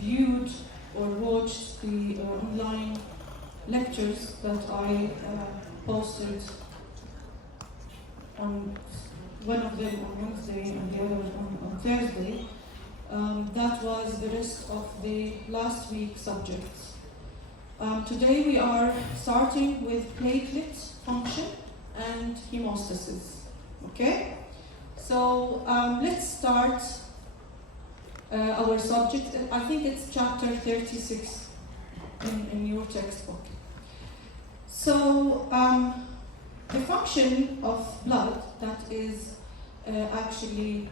viewed or watched the online lectures that I posted, on one of them on Wednesday and the other on Thursday. That was the rest of the last week's subjects. Today we are starting with platelet function and hemostasis. Okay? So let's start our subject. I think it's chapter 36 in your textbook. So the function of blood that is actually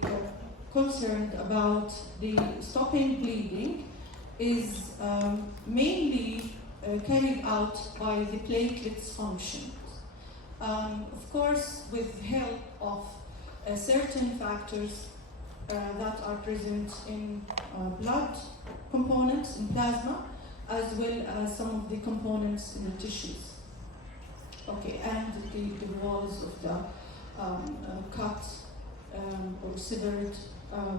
concerned about the stopping bleeding is mainly carried out by the platelets function. Of course, with help of certain factors that are present in blood components, in plasma, as well as some of the components in the tissues. Okay, and the walls of the cut or severed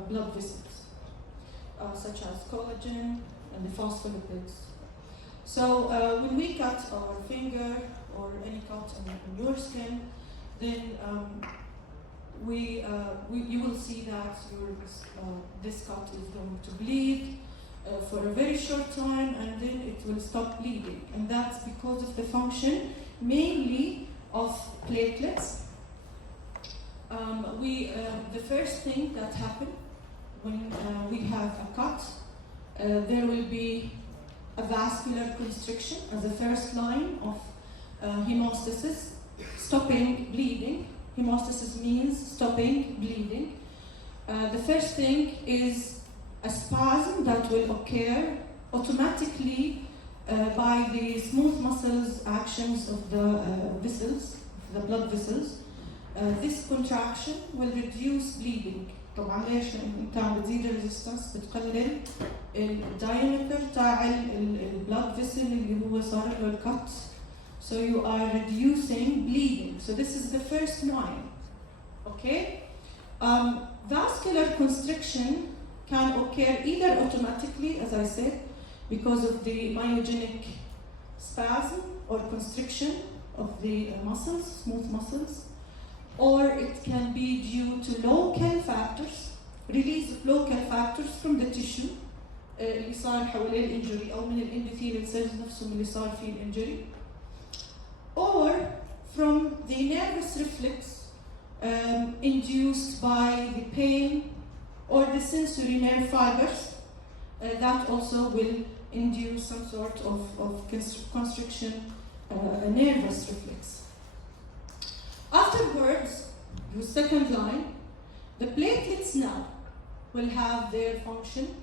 blood vessels, such as collagen and the phospholipids. So when we cut our finger or any cut on your skin, then you will see that this cut is going to bleed for a very short time, and then it will stop bleeding. And that's because of the function mainly of platelets. The first thing that happens when we have a cut, there will be a vascular constriction as the first line of hemostasis, stopping bleeding. Hemostasis means stopping bleeding. The first thing is a spasm that will occur automatically by the smooth muscles actions of the vessels, the blood vessels. This contraction will reduce bleeding. طبعا ليش؟ لأن أنت عم بتزيد الريزستنس بتقلل الدايمتر تاع البلاد فيسل اللي هو صار له الكت. So you are reducing bleeding. So this is the first line. Okay? Vascular constriction can occur either automatically, as I said, because of the myogenic spasm or constriction of the muscles, smooth muscles, or it can be due to local factors, release of local factors from the tissue اللي صار حوالين الانجري أو من الانdothelial cells نفسهم اللي صار فيه الانجري, or from the nervous reflex induced by the pain or the sensory nerve fibers that also will induce some sort of constriction, nervous reflex. Afterwards, the second line, the platelets now will have their function,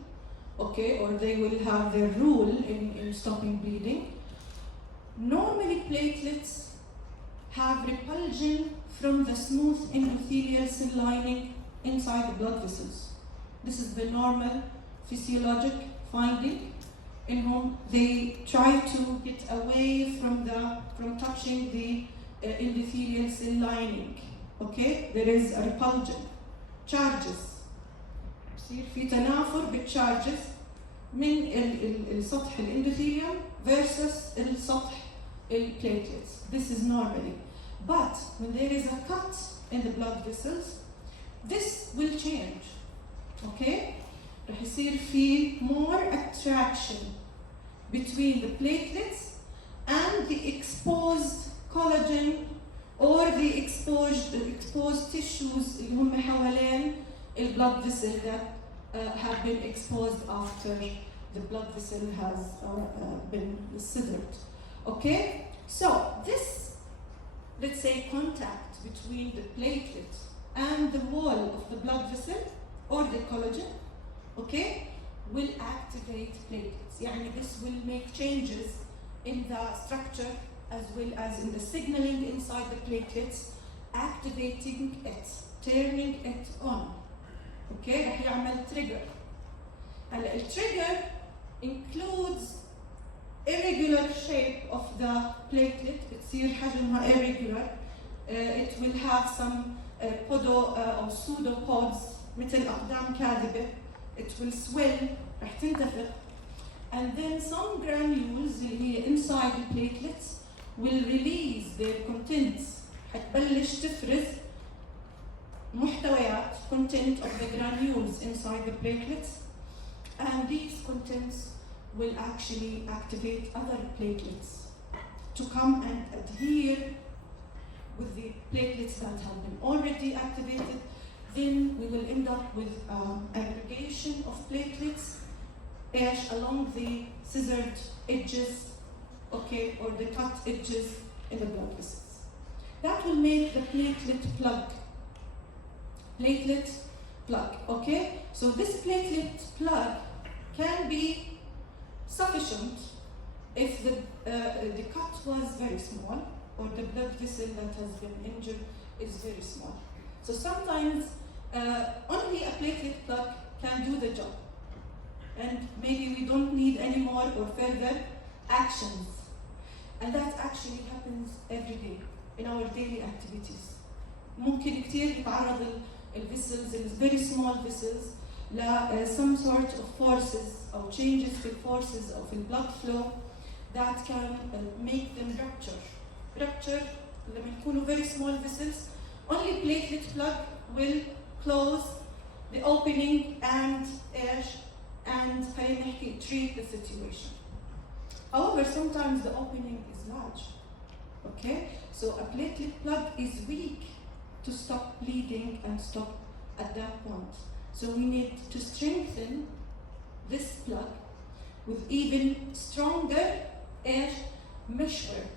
okay, or they will have their role in stopping bleeding. Normally, platelets have repulsion from the smooth endothelial cell lining inside the blood vessels. This is the normal physiologic finding in whom they try to get away from touching the endothelial cell lining. Okay, there is a repulsion, charges. يصير في تنافر بالcharges من السطح الاندوثيليوم versus السطح platelets. This is normally. But when there is a cut in the blood vessels, this will change. Okay? رح يصير في more attraction between the platelets and the exposed collagen or the exposed tissues اللي هم حوالين blood vessel that have been exposed after the blood vessel has been severed. Okay? So this, let's say, contact between the platelet and the wall of the blood vessel or the collagen, okay, will activate platelets. يعني this will make changes in the structure as well as in the signaling inside the platelets, activating it, turning it on. Okay, رح يعمل trigger. هلا الtrigger includes irregular shape of the platelet. بتصير حجمها irregular. It will have some or pseudopods مثل أقدام كاذبة. It will swell, رح تنتفخ. And then some granules اللي هي inside the platelets will release their contents. حتبلش تفرز محتويات content of the granules inside the platelets, and these contents will actually activate other platelets to come and adhere with the platelets that have been already activated. Then we will end up with aggregation of platelets along the scissored edges, okay, or the cut edges in the blood vessels. That will make the platelet plug. Platelet plug, okay? So this platelet plug can be sufficient if the cut was very small or the blood vessel that has been injured is very small. So sometimes only a platelet plug can do the job, and maybe we don't need any more or further actions. And that actually happens every day in our daily activities. ممكن كتير يتعرض vessels, very small vessels, ل some sort of forces or changes في forces of the blood flow that can make them rupture. Rupture لما يكونوا very small vessels, only platelet plug will close the opening and خلينا نحكي treat the situation. However, sometimes the opening is large. Okay, so a platelet plug is weak to stop bleeding and stop at that point. So we need to strengthen this plug with even stronger air meshwork,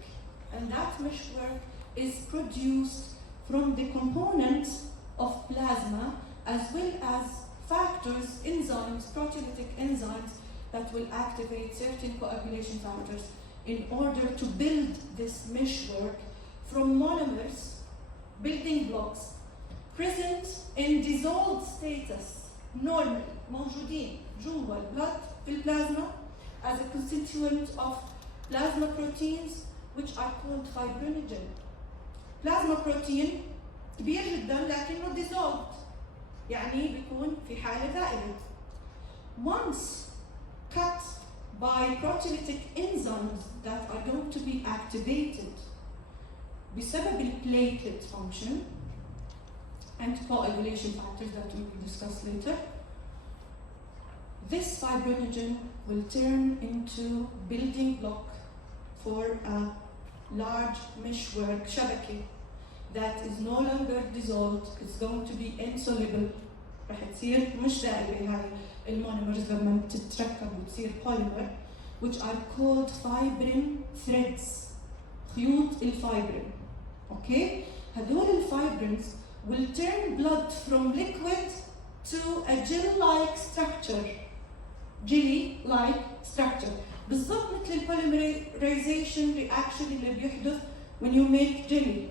and that meshwork is produced from the components of plasma as well as factors, enzymes, proteolytic enzymes that will activate certain coagulation factors in order to build this meshwork from monomers, building blocks, present in dissolved status, normally موجودين جوا البلد في البلازما as a constituent of plasma proteins which are called fibrinogen. Plasma protein كبير جدا لكنه dissolved، يعني بيكون في حالة ذائبة. Once cut by proteolytic enzymes that are going to be activated بسبب platelet function and coagulation factors that we will discuss later, this fibrinogen will turn into building block for a large meshwork شبكة that is no longer dissolved, it's going to be insoluble. رح تصير مش دائبة هاي المونومرز لما تتركب وتصير polymer, which are called fibrin threads. خيوط الفايبرين. Okay? هدول الفايبرins will turn blood from liquid to a gel-like structure. Jelly-like structure. بالضبط مثل الpolymerization reaction اللي بيحدث when you make jelly.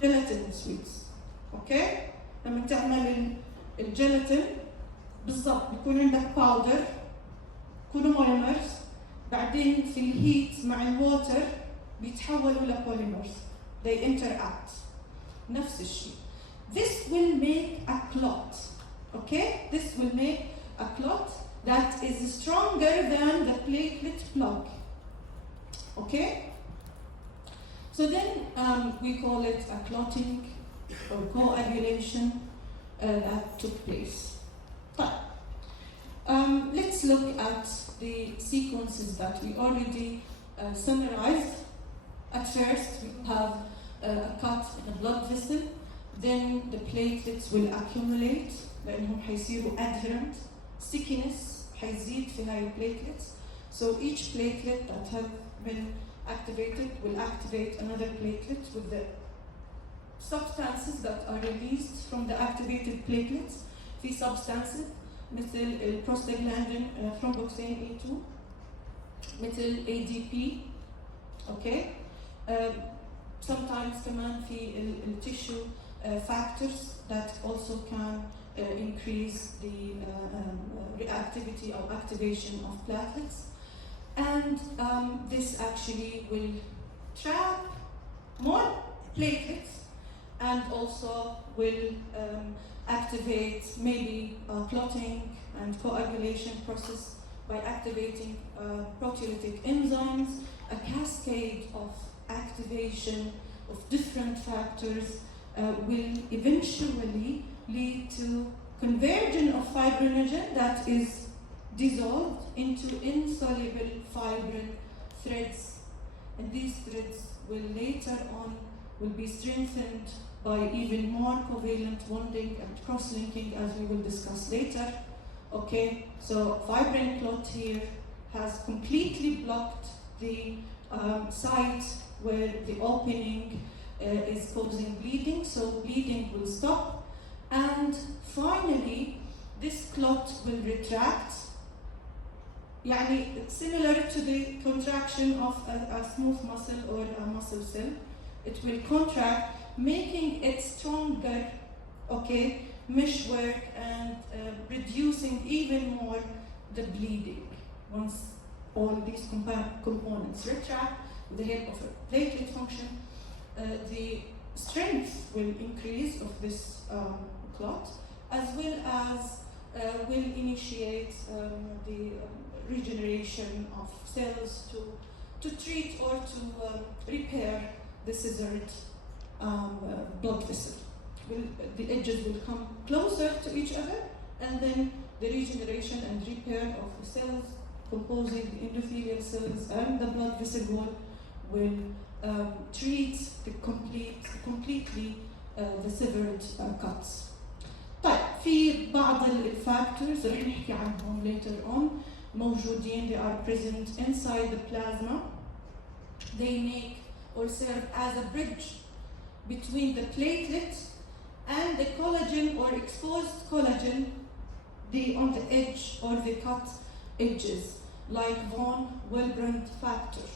Gelatin sweets. Okay? لما تعمل الجيلاتين بالضبط بيكون عندك باودر، بيكونوا مونومرز، بعدين في الهيت مع الووتر بيتحولوا لبوليمرز. They interact. نفس الشيء. This will make a clot. Okay? This will make a clot that is stronger than the platelet plug. Okay? So then we call it a clotting or coagulation that took place. Let's look at the sequences that we already summarized. At first, we have a cut in a blood vessel, then the platelets will accumulate لأنهم حيصيروا adherent. Stickiness حيزيد في هاي platelets. So each platelet that has been activated will activate another platelet with the substances that are released from the activated platelets. في substances مثل prostaglandin thromboxane A2 مثل ADP. Okay. Sometimes كمان في tissue factors that also can increase the reactivity or activation of platelets, and this actually will trap more platelets and also will activate maybe clotting and coagulation process by activating proteolytic enzymes, a cascade of activation of different factors will eventually lead to conversion of fibrinogen that is dissolved into insoluble fibrin threads, and these threads will later on be strengthened by even more covalent bonding and cross-linking, as we will discuss later. Okay, so fibrin clot here has completely blocked the site where the opening is causing bleeding, so bleeding will stop, and finally this clot will retract. يعني similar to the contraction of a smooth muscle or a muscle cell. It will contract, making it stronger, okay, meshwork, and reducing even more the bleeding. Once all these components retract with the help of a platelet function, the strength will increase of this clot, as well as will initiate the regeneration of cells to treat or to repair the scissored blood vessel. The edges will come closer to each other, and then the regeneration and repair of the cells composing the endothelial cells and the blood vessel wall will treat completely the severed cuts. طيب في بعض الفاكتورز رح نحكي عنهم later on موجودين. They are present inside the plasma. They make or serve as a bridge between the platelet and the collagen or exposed collagen on the edge or the cut edges, like von Willebrand factor.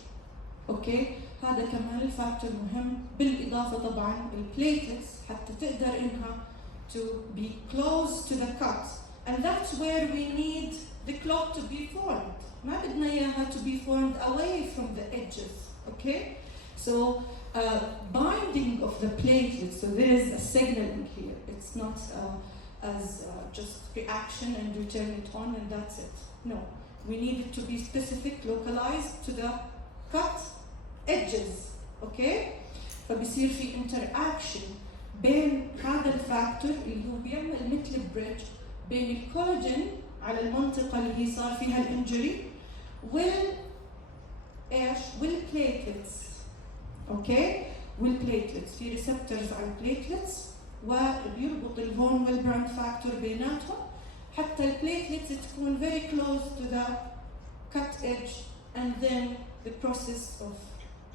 اوكي هذا كمان الفاكتور مهم، بالاضافه طبعا البليتلتس حتى تقدر انها to be close to the cut, and that's where we need the clot to be formed. ما بدنا اياها to be formed away from the edges. Okay, so binding of the platelets, so there is a signaling here. It's not as just reaction and you turn it on and that's it. No, we need it to be specific, localized to the cut edges. Okay, فبصير في interaction بين هذا الفاكتور اللي هو بيعمل مثل بريدج بين الكولاجين على المنطقة اللي هي صار فيها الانجري والبليتلتس. اوكي، والبليتلتس في ريسبتورز على البليتلتس وبيربط الفون ويلبراند فاكتور بيناتهم حتى البليتلتس تكون very close to the cut edge, and then the process of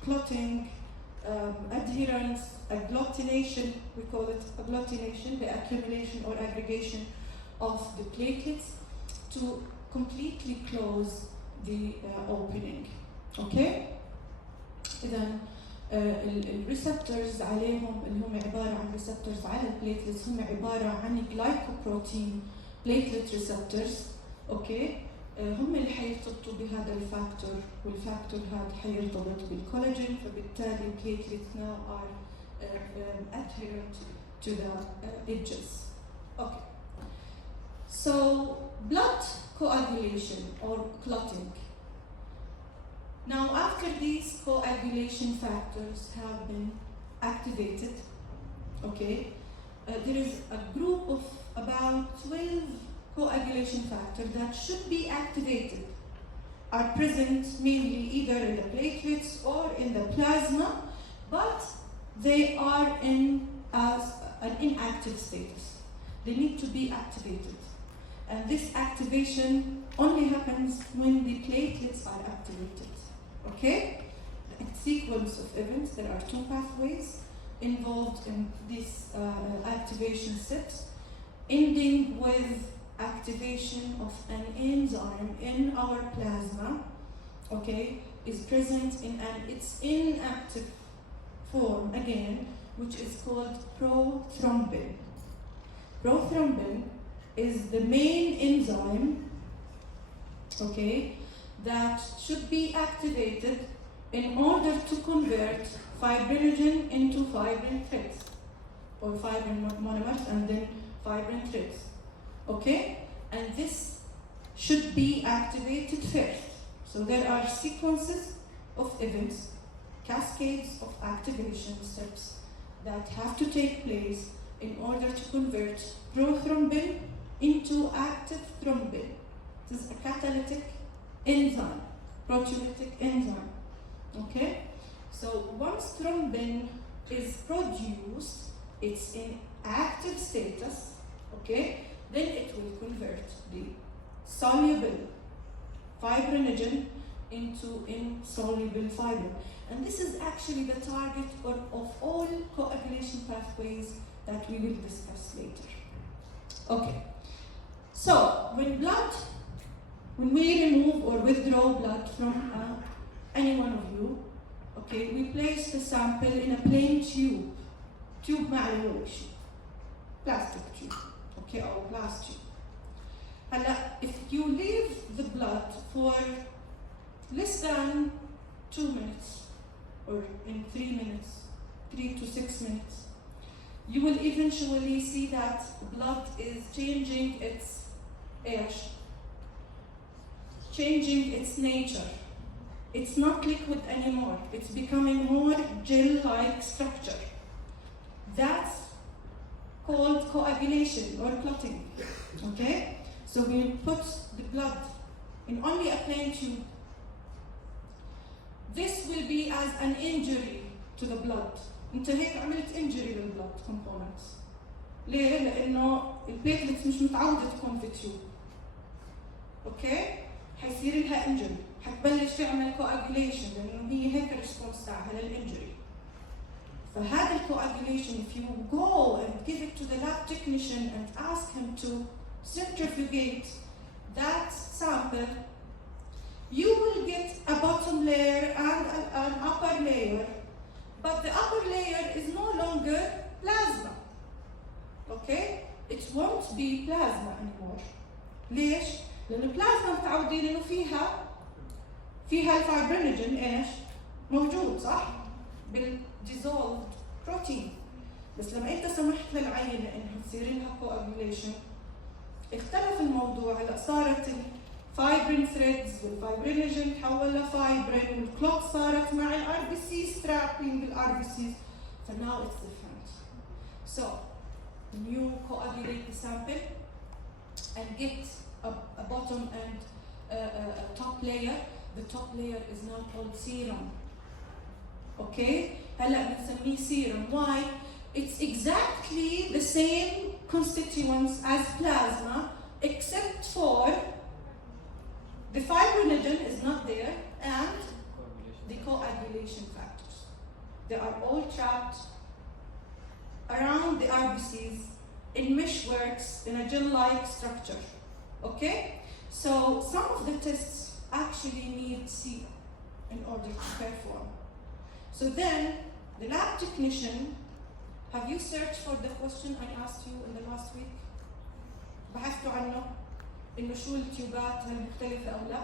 clotting, adherence, agglutination, we call it agglutination, the accumulation or aggregation of the platelets to completely close the opening. Okay? إذن الريسبتورز عليهم اللي هم عبارة عن ريسبتورز على البليتلتس هم عبارة عن جلايكوبروتين platelet receptors. اوكي، هم اللي حيرتبطوا بهذا الفاكتور، والفاكتور هذا حيرتبط بالكولاجين، فبالتالي platelets now are adherent to the edges. Okay, so blood coagulation or clotting. Now after these coagulation factors have been activated, okay, there is a group of about 12 coagulation factors that should be activated, are present mainly either in the platelets or in the plasma, but they are in an inactive status. They need to be activated. And this activation only happens when the platelets are activated. Okay? The sequence of events, there are two pathways involved in this activation steps, ending with activation of an enzyme in our plasma, okay, is present in its inactive form again, which is called prothrombin. Prothrombin is the main enzyme, okay, that should be activated in order to convert fibrinogen into fibrin threads. or fibrin monomers and then fibrin threads. Okay? And this should be activated first. So there are sequences of events, cascades of activation steps that have to take place in order to convert prothrombin into active thrombin. This is a catalytic enzyme, proteolytic enzyme. Okay? So once thrombin is produced, it's in active status, okay? Then it will convert the soluble fibrinogen into insoluble fibrin. And this is actually the target of all coagulation pathways that we will discuss later. Okay, so when we remove or withdraw blood from any one of you, okay, we place the sample in a plain tube معلوش, plastic tube, okay, or glass tube. And if you leave the blood for less than 2 minutes, or in 3 minutes, 3 to 6 minutes, you will eventually see that blood is changing its changing its nature. It's not liquid anymore. It's becoming more gel-like structure. That's called coagulation or clotting, okay? So we put the blood in only a plain tube. This will be as an injury to the blood. انت هيك عملت injury للبلد components. ليه؟ لأنه البليتلتس مش متعودة تكون في تيوب. اوكي؟ حيصير لها injury. حتبلش تعمل coagulation لأنه هي هيك الريسبونس تاعها للinjury. فهذا coagulation, if you go and give it to the lab technician and ask him to centrifugate that sample, you will get a bottom layer and an upper layer, but the upper layer is no longer plasma. Okay? It won't be plasma anymore. ليش؟ لأن البلازما متعودين إنه فيها الفايبرينوجين إيش؟ موجود صح؟ بالديزولفد بروتين. بس لما أنت سمحت للعينة إنها تصير لها coagulation، اختلف الموضوع. هلا صارت الفايبرين ثريدز والفايبرينوجين تحول لفايبرين والكلوت صارت مع الار بي سي سترابينج بالار بي سي. So now it's different. So when you coagulate the sample and get a bottom and a top layer, the top layer is now called serum. Okay? هلا بنسميه serum. Why? It's exactly the same constituents as plasma, except for the fibrinogen is not there and the coagulation factors. They are all trapped around the RBCs in meshworks in a gel-like structure. Okay? So some of the tests actually need serum in order to perform. So then the lab technician, have you searched for the question I asked you in the last week? بحثتوا عنه إنه شو التيوبات المختلفة أو لا?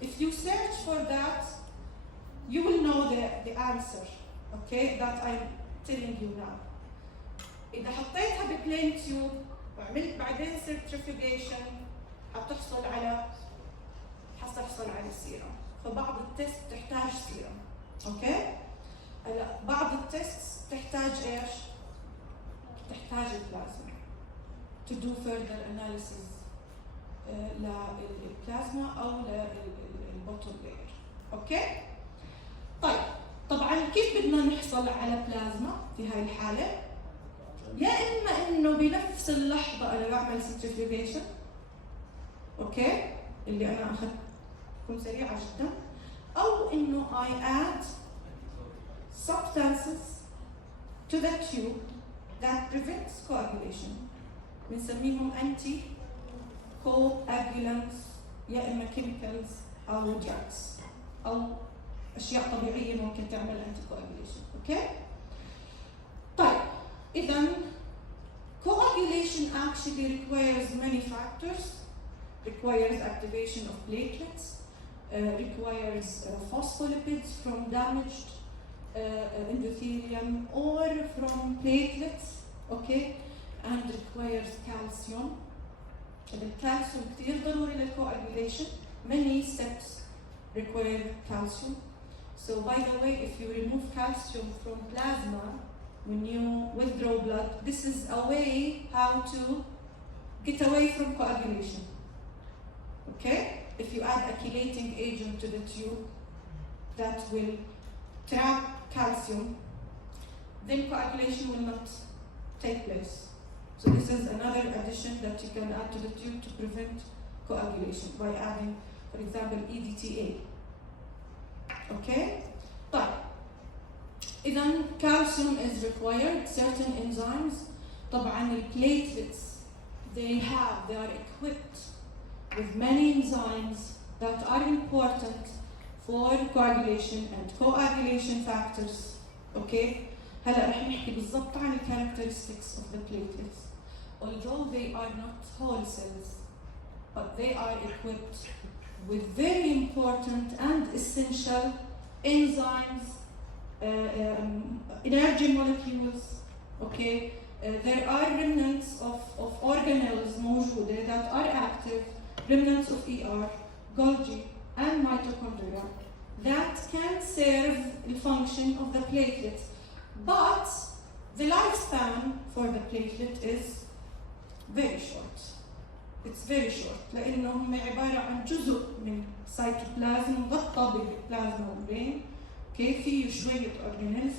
If you search for that, you will know the answer, okay, that I'm telling you now. إذا حطيتها ببلين تيوب وعملت بعدين centrifugation حتحصل على السيرم. فبعض التست تحتاج سيرم، اوكي؟ هلا بعض التست تحتاج ايش؟ تحتاج البلازما to do further analysis للبلازما او للبوتوم لاير، اوكي؟ طيب طبعا كيف بدنا نحصل على بلازما في هاي الحالة؟ يا اما انه بنفس اللحظة انا بعمل centrifugation، اوكي؟ اللي انا اخذت تكون سريعة جدا، او انه I add substances to the tube that prevents coagulation. بنسميهم anti coagulants يا اما chemicals او drugs او اشياء طبيعية ممكن تعمل anti coagulation، اوكي؟ طيب اذا coagulation actually requires many factors. Requires activation of platelets, requires phospholipids from damaged endothelium or from platelets, okay, and requires calcium. الكالسيوم كثير ضروري للcoagulation. Many steps require calcium. So by the way, if you remove calcium from plasma when you withdraw blood, this is a way how to get away from coagulation. Okay? If you add a chelating agent to the tube that will trap calcium, then coagulation will not take place. So this is another addition that you can add to the tube to prevent coagulation by adding, for example, EDTA. Okay? But إذن calcium is required. Certain enzymes, طبعا the platelets, they are equipped with many enzymes that are important for coagulation and coagulation factors. Okay? هلا رح نحكي بالضبط عن the characteristics of the platelets. Although they are not whole cells, but they are equipped with very important and essential enzymes, energy molecules. Okay, there are remnants of organelles موجودة that are active, remnants of ER, Golgi, and mitochondria that can serve the function of the platelets. But the lifespan for the platelet is very short. It's very short لأنه هم عبارة عن جزء من cytoplasm مغطى بالبلازما membrane. Okay, فيه شوية organelles.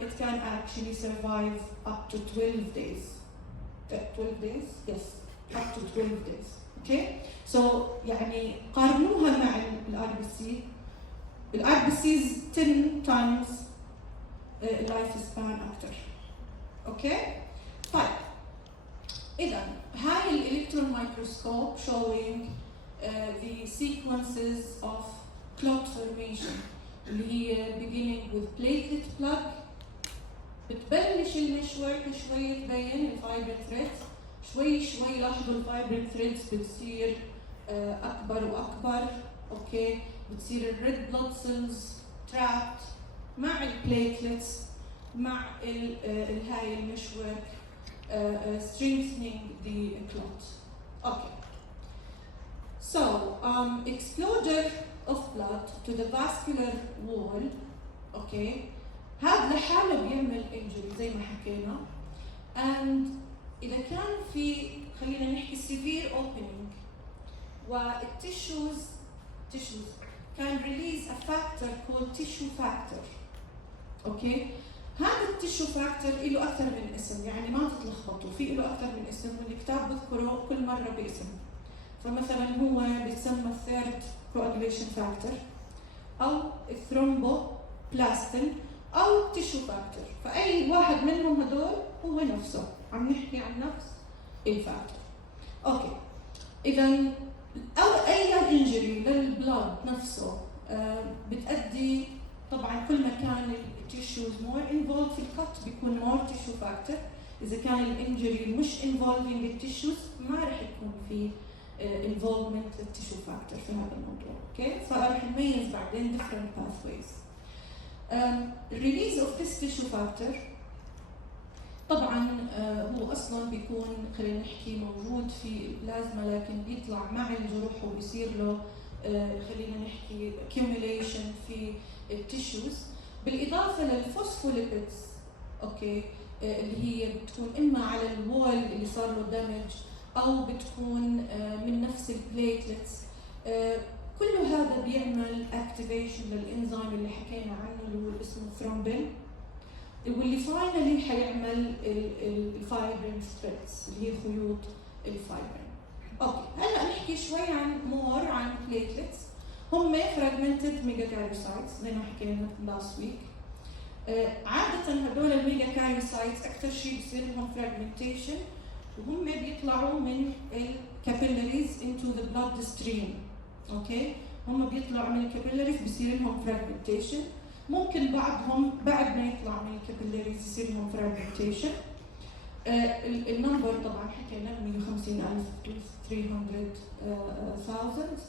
It can actually survive up to 12 days. 12 days? Yes, up to 12 days. Okay, so يعني قارنوها مع الRBC. الRBC is 10 times lifespan أكتر. Okay, طيب. إذا هاي الإلكترون microscope showing the sequences of clot formation اللي هي beginning with platelet plug. بتبلش المشوار شوي تبين الفايبر threads، شوي شوي لاحظوا الفايبر threads بتصير أكبر وأكبر. أوكي، بتصير الريد بلود سيلز trapped مع البليتلتس مع هاي المشوار strengthening the clot. Okay. So, exposure of blood to the vascular wall, okay, هذا لحاله بيعمل injury زي ما حكينا. And إذا كان في خلينا نحكي severe opening والtissues can release a factor called tissue factor. Okay. هذا التيشو فاكتور له أكثر من اسم، يعني ما تتلخبطوا، في له أكثر من اسم والكتاب بذكره كل مرة باسم. فمثلا هو بيسمى الثيرد coagulation factor أو الثرومبوبلاستين أو تيشو فاكتور، فأي واحد منهم هدول هو نفسه، عم نحكي عن نفس الفاكتور. أوكي، إذا أو أي انجري للبلاد نفسه بتأدي طبعا كل ما كان التيشوز مور انفولد في الكت بيكون مور تيشو فاكتور. اذا كان الانجري مش انفولفينج التيشوز ما راح يكون في انفولفمنت للتيشو فاكتور في هذا الموضوع. اوكي، فراح نميز بعدين different pathways. release of this tissue factor طبعا هو اصلا بيكون خلينا نحكي موجود في البلازما لكن بيطلع مع الجروح وبيصير له خلينا نحكي accumulation في التيشوز، بالاضافه للفوسفوليبيدز. اوكي، اللي هي بتكون اما على الوول اللي صار له دامج او بتكون من نفس البليتلتس. كل هذا بيعمل اكتيفيشن للانزيم اللي حكينا عنه اللي هو اسمه ثرومبين، واللي فاينلي حيعمل الفايبرين ثريدز اللي هي خيوط الفايبرين. اوكي، هلا نحكي شوي عن بليتلتس. هم fragmented megakaryocytes زي ما حكينا last week. عادة هدول الميجاكاريوسايتس أكثر شيء بصير لهم fragmentation وهم بيطلعوا من الكابيلاريز into the blood stream. أوكي، هم بيطلعوا من الكابيلاريز بصير لهم fragmentation. ممكن بعضهم بعد ما يطلع من الكابيلاريز يصير لهم fragmentation. النمبر طبعا حكينا 150,000 to 300,000.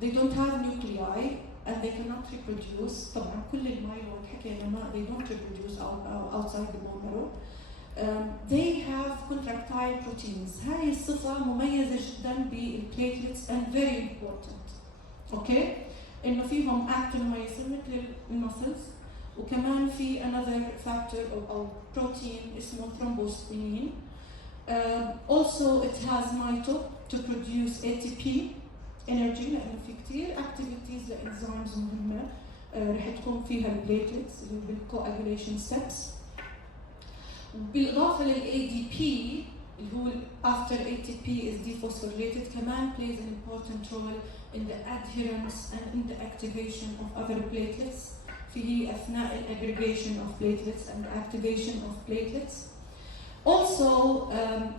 They don't have nuclei and they cannot reproduce. طبعا كل المايلون حكينا ما they don't reproduce outside the bone marrow. They have contractile proteins. هاي الصفة مميزة جدا بالplatelets and very important. Okay? إنه فيهم actin-myosin مثل المسلز، وكمان في another factor أو protein اسمه thrombosplenin. Also it has mito to produce ATP energy لأنه في كتير activities لإنزيمز مهمة رح تكون فيها البليتلتس اللي هو بالcoagulation steps. بالإضافة لل ADP اللي هو after ATP is dephosphorylated كمان plays an important role in the adherence and in the activation of other platelets في أثناء ال aggregation of platelets and activation of platelets. Also,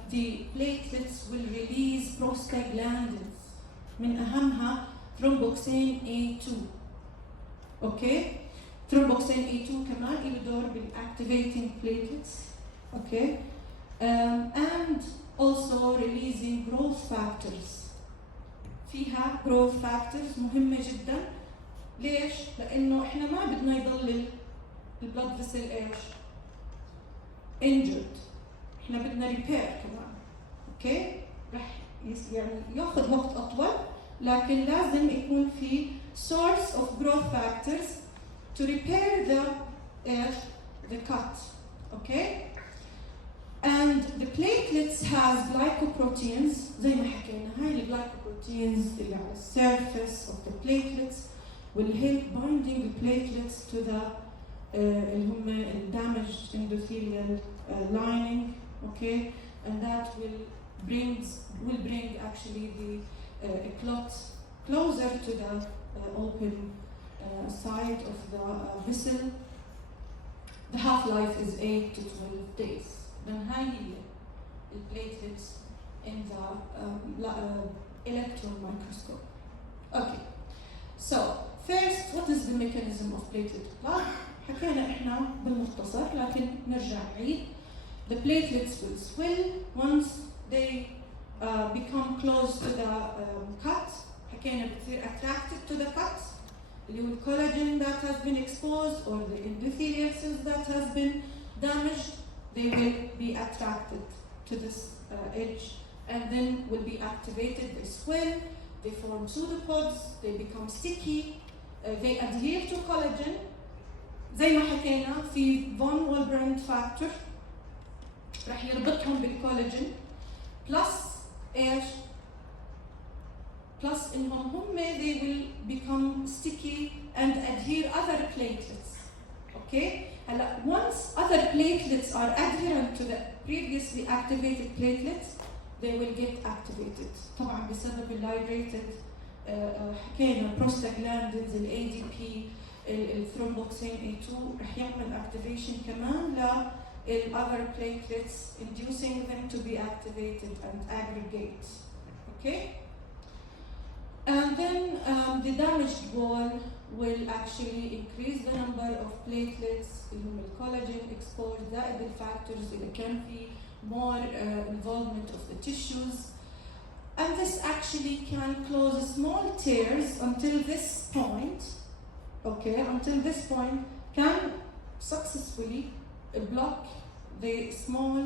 the platelets will release prostaglandins. من أهمها thromboxane A2. Okay? Thromboxane A2 كمان له دور بالactivating platelets. Okay? And also releasing growth factors. فيها growth factors مهمة جدا. ليش؟ لأنه إحنا ما بدنا يضل البلد فيسل إيش؟ injured. احنا بدنا ريبير كمان. اوكي؟ رح يعني ياخذ وقت اطول، لكن لازم يكون في source of growth factors to repair the cut. Okay? And the platelets has glycoproteins زي ما حكينا. هاي الجلايكوبروتينز اللي على surface of the platelets will help binding the platelets to the اللي هم damaged endothelial lining. Okay, and that will bring actually the clot closer to the open side of the vessel. The half-life is 8 to 12 days. Then هاي هي platelets in the electron microscope. Okay, so first, what is the mechanism of platelet blood? حكينا إحنا بالمختصر، لكن نرجع نعيد. The platelets will swell once they become close to the cut. حكينا بتصير attracted to the cut. اللي هو collagen that has been exposed or the endothelial cells that has been damaged, they will be attracted to this edge and then will be activated. They swell, they form pseudopods, they become sticky, they adhere to collagen. زي ما حكينا في von Willebrand factor رح يربطهم بالكولاجين plus ايش؟ plus انهم هم they will become sticky and adhere other platelets. Okay? هلا once other platelets are adherent to the previously activated platelets, they will get activated. طبعا بسبب اللايبريتد حكينا prostaglandins ال ADP الثرومبوكسين A2 رح يعمل activation كمان ل other platelets, inducing them to be activated and aggregate. Okay? And then the damaged wall will actually increase the number of platelets اللي هم الكولاجين exposed زائد الفاكتورز اللي كان في more involvement of the tissues. And this actually can close small tears until this point. Okay, until this point can successfully block the small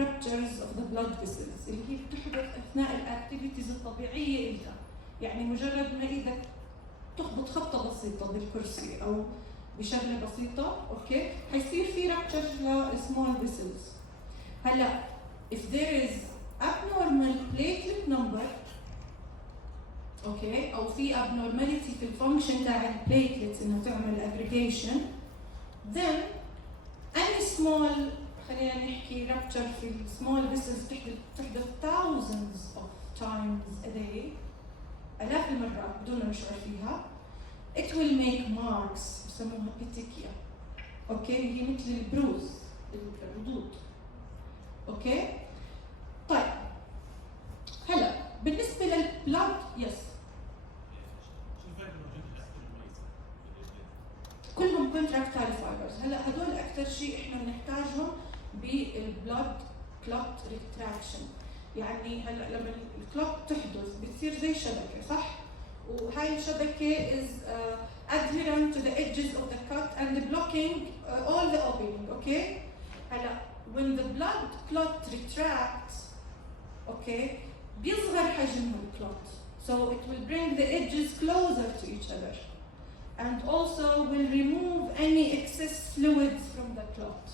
ruptures of the blood vessels اللي هي بتحدث أثناء الأكتيفيتيز الطبيعية إلها. يعني مجرد ما إيدك تخبط خبطة بسيطة بالكرسي أو بشغلة بسيطة، أوكي، حيصير في rupture للسمول vessels. هلا if there is abnormal platelet number، اوكي، او في abnormality في الفانكشن تاع البليتلتس انها تعمل aggregation، then any small خلينا نحكي rupture في small vessels تحدث thousands of times a day، آلاف المرات بدون ما نشعر فيها. It will make marks بسموها petechiae. اوكي، هي مثل البروز الردود. اوكي؟ طيب هلا بالنسبة للبلاد يس كلهم contractile fibers. هلا هدول أكثر شيء إحنا بنحتاجهم بالبلاد clot retraction. يعني هلا لما الكلوت تحدث بتصير زي شبكة، صح؟ وهاي الشبكة is adherent to the edges of the cut and blocking all the opening, okay? هلا when the blood clot retracts, okay, بيصغر حجم الclot, so it will bring the edges closer to each other and also will remove any excess fluids from the clot,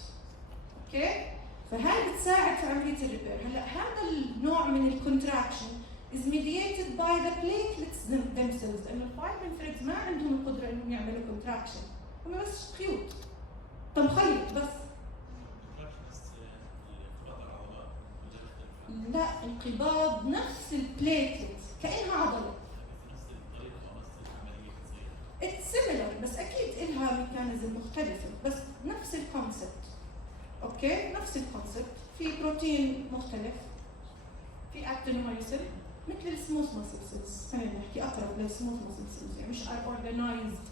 okay? فهاي بتساعد في عملية الريبير. هلا هذا النوع من الكونتراكشن is mediated by the platelets themselves لأنه الفايبرين ثريدز ما عندهم القدرة إنهم يعملوا كونتراكشن، هم بس خيوط تمخيط بس. لا، انقباض نفس البليتلتس كأنها عضلة. It's similar بس أكيد إلها ميكانيزم مختلفة بس نفس الكونسبت. أوكي؟ نفس الكونسبت، في بروتين مختلف، في أكتينومايسين مثل السموث ماسل سيلز، خلينا نحكي أقرب للسموث ماسل سيلز، يعني مش أورجنايزد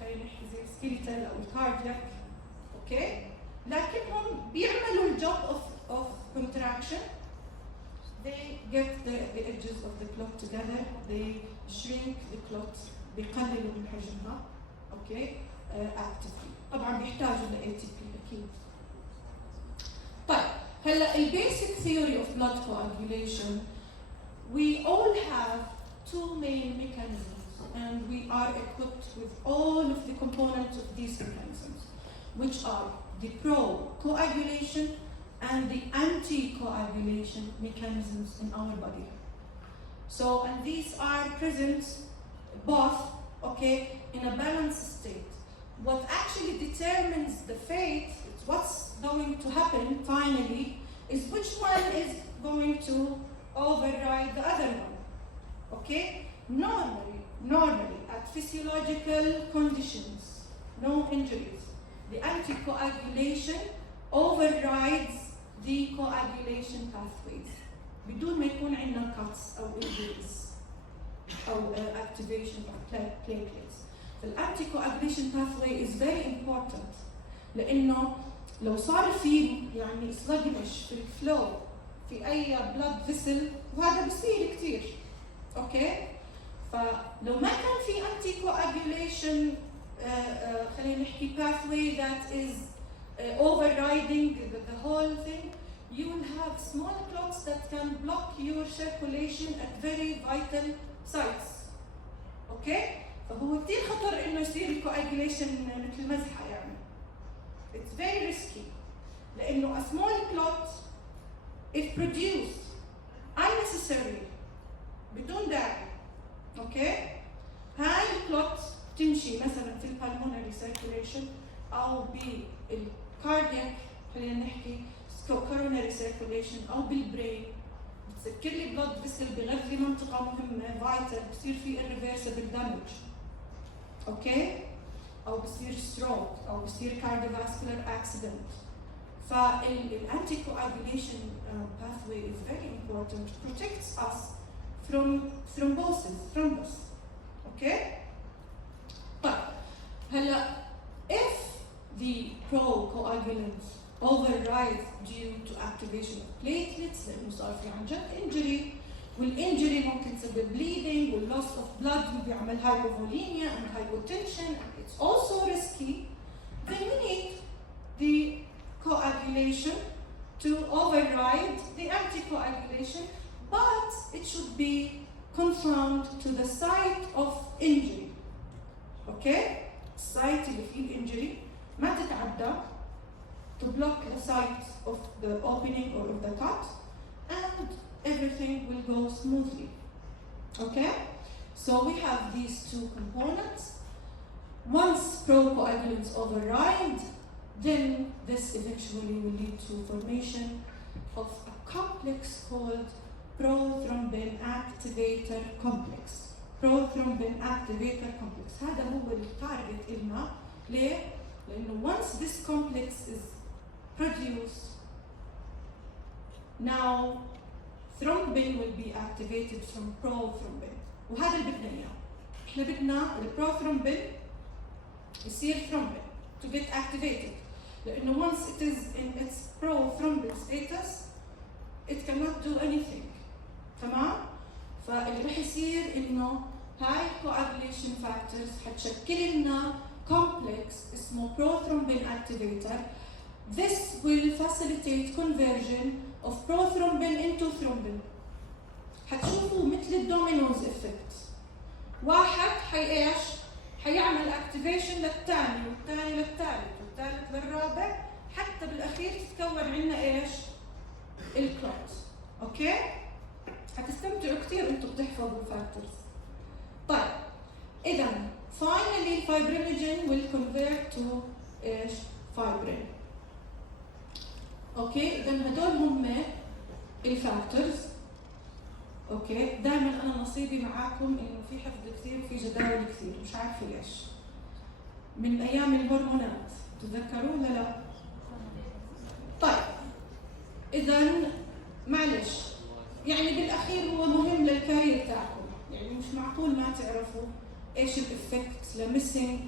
خلينا نحكي زي السكيليتال أو الكاردياك، أوكي؟ لكنهم بيعملوا الجوب of contraction. They get the edges of the clot together, they shrink the clot, بيقللوا من حجمها، أوكي؟ actively. طبعاً بيحتاجوا ل ATP أكيد. طيب هلا البيسك theory of blood coagulation, we all have two main mechanisms and we are equipped with all of the components of these mechanisms, which are the pro-coagulation and the anti-coagulation mechanisms in our body. So, and these are present both, okay, in a balanced state. What actually determines the fate, what's going to happen finally, is which one is going to override the other one, okay? Normally, at physiological conditions, no injuries, the anticoagulation overrides the coagulation pathways. بدون ما يكون عندنا cuts أو injuries أو activation of platelets. The anticoagulation pathway is very important لأنه لو صار في يعني sluggish في الفلو في أي blood vessel، وهذا بصير كتير، أوكي؟ فلو ما كان في anticoagulation خلينا نحكي pathway that is overriding the whole thing, you will have small clots that can block your circulation at very vital sites. اوكي؟ فهو كثير خطر انه يصير الكواجيوليشن مثل مزحه يعني. It's very risky لانه a small clot if produced unnecessarily بدون داعي. اوكي؟ هاي الكلوت تمشي مثلا في البالمونري circulation او بالكاردياك خلينا نحكي coronary circulation او بالبرين، بتسكر لي blood vessel بغذي منطقة مهمة vital، بصير في irreversible damage. اوكي؟ او بصير stroke او بصير cardiovascular accident. فالanticoagulation pathway is very important, protects us from thrombus. اوكي؟ طيب هلا if the procoagulants override due to activation of platelets لأنه صار في عن جد injury، والinjury ممكن تسبب bleeding والloss of blood بيعمل hypovolemia and hypotension and it's also risky, then we need the coagulation to override the anticoagulation, but it should be confined to the site of injury. Okay? Site اللي فيه injury ما تتعدى to block the site of the opening or of the cut, and everything will go smoothly. Okay? So we have these two components. Once procoagulants override, then this eventually will lead to formation of a complex called prothrombin activator complex. Prothrombin activator complex. هذا هو التارجت إلنا. ليه؟ لأنه once this complex is produced, now thrombin will be activated from prothrombin. وهذا اللي بدنا إياه. إحنا بدنا البروثرومبين يصير thrombin to get activated. لأنه once it is in its prothrombin status, it cannot do anything. تمام؟ فاللي رح يصير انه هاي coagulation factors حتشكل لنا complex اسمه prothrombin activator. This will facilitate conversion of prothrombin into thrombin. حتشوفوا مثل الدومينوز افكت، واحد ايش؟ حيعمل اكتيفيشن للثاني والثاني للثالث والثالث للرابع، حتى بالاخير تتكون عندنا ايش؟ الكلوت. اوكي؟ حتستمتعوا كثير انتم بتحفظوا الفاكتورز. طيب اذا finally fibrinogen will convert to ايش؟ fibrin. اوكي؟ اذا هدول هم الفاكتورز. اوكي؟ دائما انا نصيبي معاكم انه في حفظ كثير وفي جداول كثير، مش عارفه ليش. من ايام الهرمونات، تتذكروا ولا لا؟ طيب اذا معلش، يعني بالاخير هو مهم للكارير تاعكم، يعني مش معقول ما تعرفوا ايش الافكت لميسنج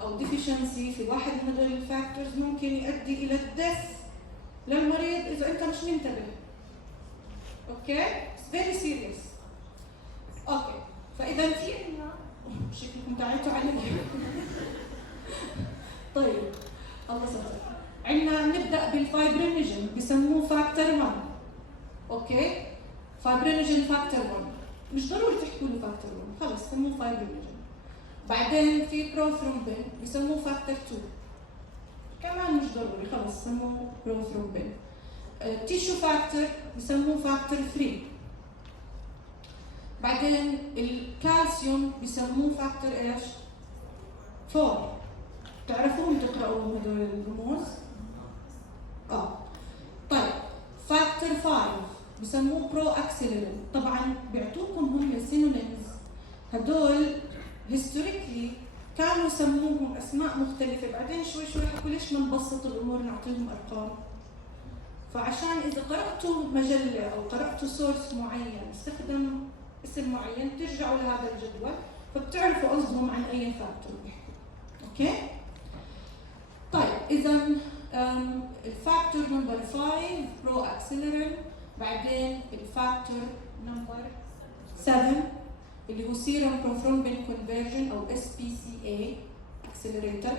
او ديفيشنسي في واحد من هدول الفاكتورز ممكن يؤدي الى الدث للمريض اذا انت مش منتبه. اوكي؟ فيري سيريس. اوكي، فاذا في عندنا شكلكم تعبتوا علي. طيب الله ستر. عندنا نبدا بالفايبرينوجين، بسموه فاكتور 1. اوكي؟ فايبرينوجين فاكتور 1، مش ضروري تحكوا له فاكتور 1، خلص سموه فايبرينوجين. بعدين في بروثرومبين بسموه فاكتور 2، كمان مش ضروري، خلص سموه بروثرومبين. تيشو فاكتور بسموه فاكتور 3. بعدين الكالسيوم بسموه فاكتور ايش؟ 4. تعرفون تقرأوا هدول الرموز؟ طيب فاكتور 5 بسموه برو اكسلرين. طبعا بيعطوكم هم سينونيمز، هدول هيستوريكلي كانوا يسموهم اسماء مختلفه، بعدين شوي شوي حكوا ليش ما نبسط الامور نعطيهم ارقام. فعشان اذا قراتوا مجله او قراتوا سورس معين استخدم اسم معين ترجعوا لهذا الجدول فبتعرفوا قصدهم عن اي فاكتور بيحكوا. اوكي؟ طيب اذا الفاكتور نمبر 5 برو اكسلرين. بعدين الفاكتور نمبر 7 اللي هو سيروم بروثرومبين كونفرجن او SPCA اكسلريتر.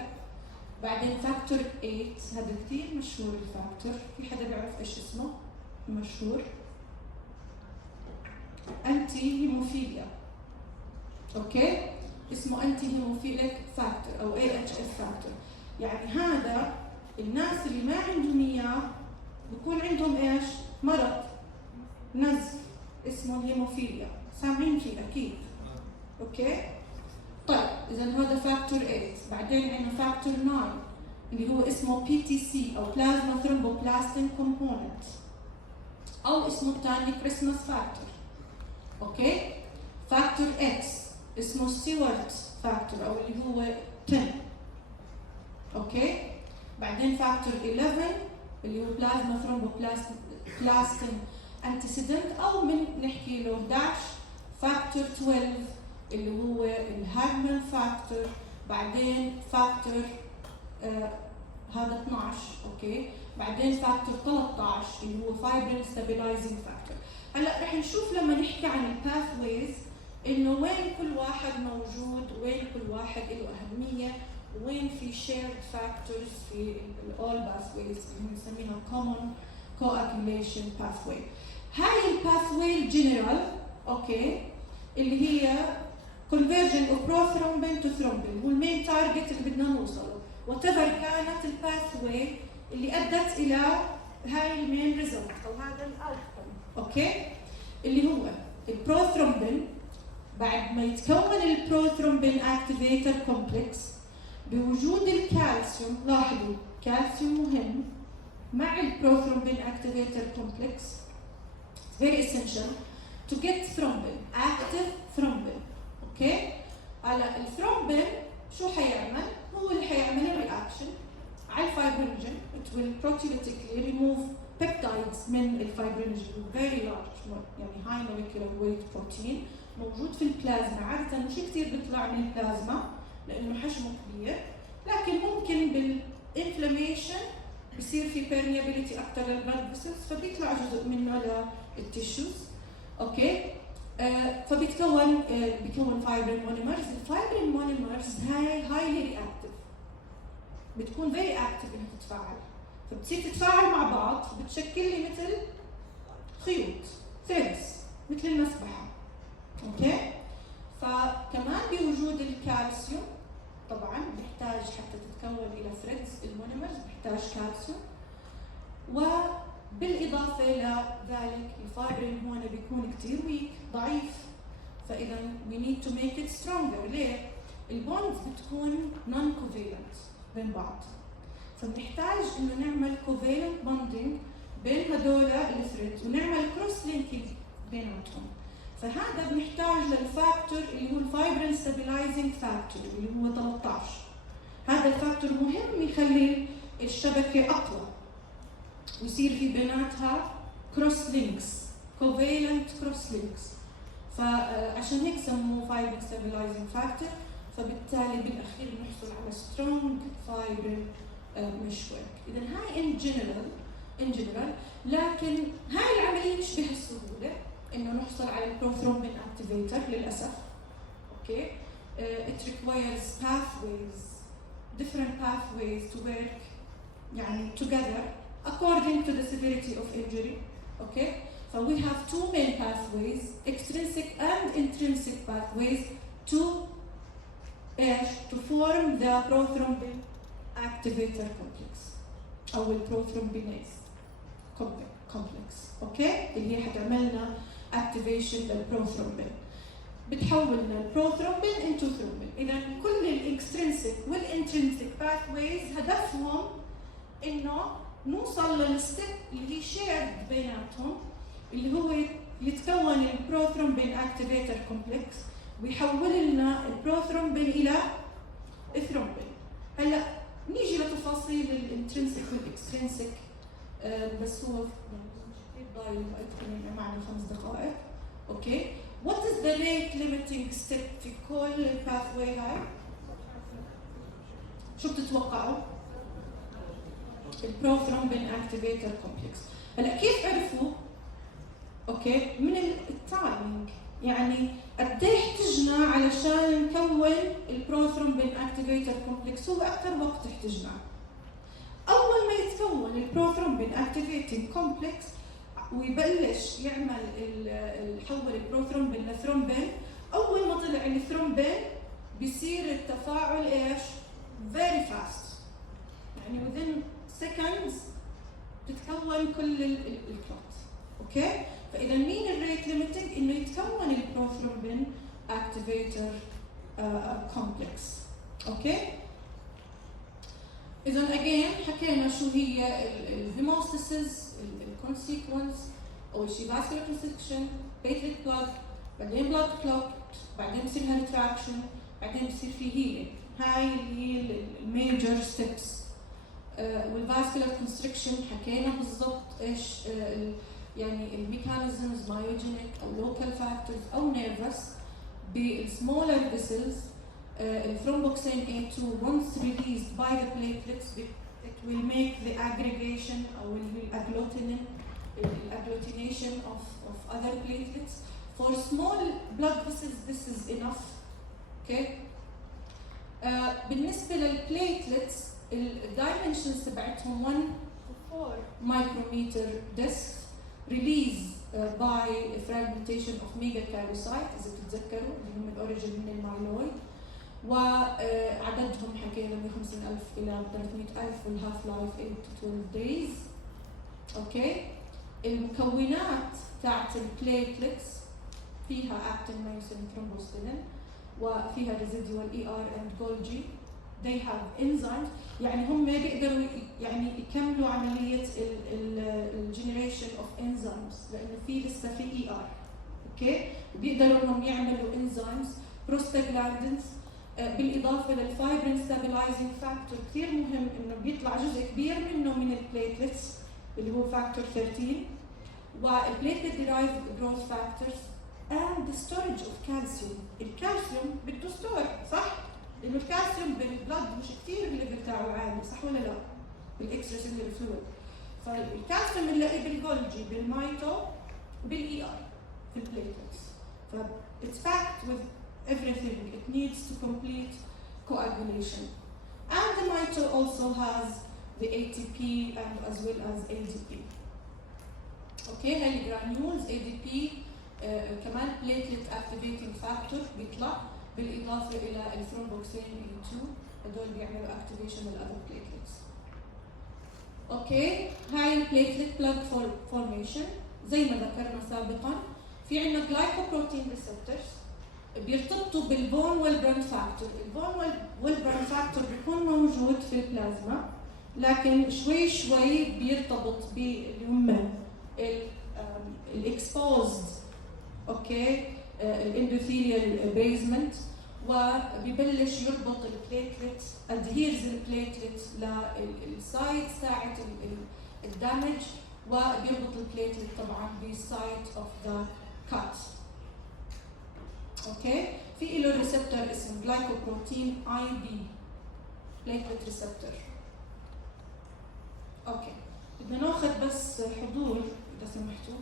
بعدين فاكتور 8، هذا كثير مشهور الفاكتور، في حدا بيعرف ايش اسمه؟ مشهور انتي هيموفيليا. اوكي؟ اسمه انتي هيموفيليك فاكتور او AHF فاكتور. يعني هذا الناس اللي ما عندهم اياه بكون عندهم ايش؟ مرض نزف اسمه الهيموفيليا، سامعين فيه اكيد. اوكي؟ طيب اذا هذا فاكتور 8. بعدين عندنا فاكتور 9 اللي هو اسمه PTC او بلازما ثرومبوبلاستين كومبوننت، او اسمه الثاني كريسماس فاكتور. اوكي؟ فاكتور X اسمه ستيوارت فاكتور او اللي هو 10. اوكي؟ بعدين فاكتور 11 اللي هو بلازما ثرومبوبلاستين انتيسيدنت او من نحكي له 11. فاكتور 12 اللي هو الهارمون فاكتور. بعدين فاكتور هذا 12. اوكي؟ بعدين فاكتور 13 اللي هو فايبرين ستابيلايزنج فاكتور. هلا رح نشوف لما نحكي عن الباثويز انه وين كل واحد موجود، وين كل واحد له اهميه، وين في شيرد فاكتورز في الاول باثويز اللي بنسميها كومن coagulation pathway. هاي الباثوي الجنرال اوكي اللي هي conversion of prothrombin to thrombin، هو المين تارجت اللي بدنا نوصله whatever كانت الباثوي اللي ادت الى هاي المين ريزلت او هذا الاوتكم. اوكي؟ اللي هو البروثرومبين. بعد ما يتكون البروثرومبين اكتيفيتر كومبلكس بوجود الكالسيوم، لاحظوا كالسيوم مهم مع البروثرومبين اكتيفيتر كومبلكس very essential to get thrombin, active thrombin. اوكي؟ هلا الثرومبين شو حيعمل؟ هو اللي حيعمل الرياكشن على الفايبرينوجين. it will proteolytically remove peptides من الفايبرينوجين very large يعني high molecular weight protein موجود في البلازما. عادة مش كثير بيطلع من البلازما لأنه حجمه كبير، لكن ممكن بالانفلاميشن بصير في permeability أكثر للبلد فيسلز فبيطلع جزء منه للتيشوز. اوكي؟ بيكون فايبرين مونيمرز. الفايبرين مونيمرز هاي هايلي رياكتيف، بتكون فيري اكتف انها تتفاعل، فبتصير تتفاعل مع بعض، بتشكل لي مثل خيوط ثريدز مثل المسبحه. اوكي، فكمان بوجود الكالسيوم طبعا بيحتاج حتى تتكون الى ثريدز المونيمرز بيحتاج كالسيوم، وبالاضافه لذلك الفايبرين هون بيكون كثير ويك ضعيف، فاذا we need to make it stronger. ليه؟ البوندز بتكون non covalent بين بعض، فبنحتاج انه نعمل covalent bonding بين هدول الثريدز ونعمل cross linking بيناتهم. فهذا بنحتاج للفاكتور اللي هو الفايبرين ستابلايزنج فاكتور اللي هو 13. هذا الفاكتور مهم يخلي الشبكه اقوى ويصير في بيناتها كروس لينكس، كوفالنت كروس لينكس، فعشان هيك سموه فايبرين ستابلايزنج فاكتور. فبالتالي بالاخير بنحصل على سترونج فايبرين مشوك. اذا هاي ان جنرال، لكن هاي العمليه مش بهالسهوله انه نحصل على البروثرومبين اكتيفيتر للاسف. اوكي، it requires different pathways to work يعني together according to the severity of injury. Okay, so we have two main pathways, extrinsic and intrinsic pathways to form the prothrombin activator complex او البروثرومبينيز complex. اوكي، اللي هي حتعمل لنا activation للبروثرومبين، بتحول لنا البروثرومبين into ثرومبين. اذا كل الاكسترنسيك والانترنسيك باثويز هدفهم انه نوصل للستيب اللي هي شيرد بيناتهم، اللي هو يتكون البروثرومبين اكتيفيتر كومبلكس ويحول لنا البروثرومبين الى ثرومبين. هلا نيجي لتفاصيل الانترنسيك والاكسترنسيك، بس هو ضايل معنا 5 دقائق. اوكي، what is the rate limiting step في كل الباثوي هاي؟ شو بتتوقعوا؟ البروثرومبين اكتيفيتر كومبلكس. هلا كيف عرفوا؟ اوكي، من التايمينج، يعني قد ايه احتجنا علشان نكون البروثرومبين اكتيفيتر كومبلكس، هو اكثر وقت احتجنا. اول ما يتكون البروثرومبين اكتيفيتنج كومبلكس ويبلش يعمل يحول البروثرومبين لثرومبين، اول ما طلع الثرومبين بيصير التفاعل ايش؟ very fast، يعني within seconds تتكون كل الكلوت. اوكي، فاذا مين الريت ليميتنج؟ انه يتكون البروثرومبين اكتيفيتر كومبلكس. اوكي، اذا again حكينا شو هي الهيموستاسيس، الكونسيكونس، اول شيء فاسكولار كونستريكشن، بيتريك بلاد، بعدين بلاد كلوت، بعدين بصير لها ريتراكشن، بعدين بصير في هيلينج. هاي اللي هي الميجر ستيبس. والفاسكولار كونستريكشن حكينا بالضبط ايش يعني الميكانيزمز، مايوجينيك او لوكال فاكتورز او نيرفس. بالسمولر فيسلز الثرومبوكسين A2 once released by the platelets it will make the aggregation or agglutination of other platelets. For small blood vessels this is enough. Okay. بالنسبة للplatelets الdimensions تبعتهم 1 to 4 micrometer discs released by fragmentation of megakaryocyte إذا تتذكروا اللي هم الأوريجين من المايلويد، وعددهم حكينا من 50,000 إلى 300,000 والهاف لايف 8 to 12 days. أوكي، المكونات تاعت البليتلتس فيها actin, myosin, thrombostatin، وفيها residual ER and Golgi. They have enzymes، يعني هم بيقدروا يعني يكملوا عملية الجنريشن of enzymes لأنه في لسه في ER. أوكي، بيقدروا إنهم يعملوا enzymes prostaglandins بالإضافة للفايبرين ستابلايزنج فاكتور. كثير مهم إنه بيطلع جزء كبير منه من البليتلتس اللي هو فاكتور 13، والبليتلت derived growth factors and the storage of calcium. الكالسيوم بده ستور، صح؟ لأنه الكالسيوم بالبلد مش كثير الليفل تاعه عالي، صح ولا لا؟ بالاكسترا سيلولر فلويد. فالكالسيوم بنلاقيه بالجولجي، بالمايتو، بالإي آر في البليتلتس. It's packed with everything. It needs to complete coagulation. And the mito also has the ATP and as well as ADP. Okay, هاي الجرانيولز ADP كمان platelet activating factor بيطلع بالإضافة إلى الثرومبوكسين E2 هدول بيعملوا activation للأذر platelets. اوكي، هاي البليتلت بلاج فورميشن زي ما ذكرنا سابقا. في عندنا جلايكوبروتين ريسبتورز بيرتبطوا بالبون والبرن فاكتور. البون والبرن فاكتور بيكون موجود في البلازما، لكن شوي شوي بيرتبط باللي هم الاكسبوزد اوكي الاندوثيليال بيزمنت، وبيبلش يربط البليتلت ادهيرز البليتلت للسايت تاعت الدامج، وبيربط البليتلت طبعا بالسايت اوف ذا كات. اوكي، في له ريسبتور اسمه جلايكوبروتين اي بي بليتلت ريسبتور. اوكي، بدنا ناخذ بس حضور اذا سمحتوا.